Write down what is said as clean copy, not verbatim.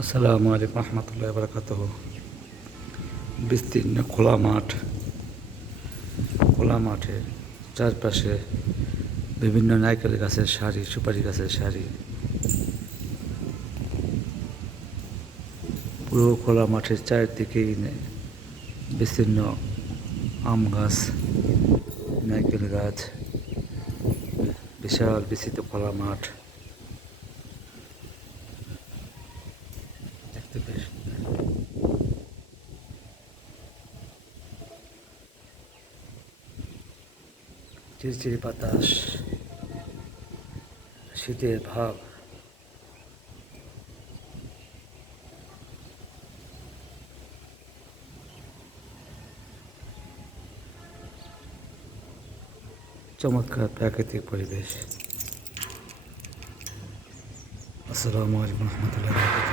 আসসালামু আলাইকুম রহমতুল্লাহ বরকাতহ। বিস্তীর্ণ খোলা মাঠ, খোলা মাঠে চারপাশে বিভিন্ন নারকেল গাছের সারি, সুপারি গাছের সারি। পুরো খোলা মাঠের চারদিকেই বিস্তীর্ণ আম গাছ, নারকেল গাছ, বিশাল বিস্তৃত খোলা মাঠ। দেখতে বেশ চিরচিরি বাতাস, শীতের ভাব। চমৎকার প্রাকৃতিক পরিবেশ। আসসালামু আলাইকুম রহমতুল্লাহ।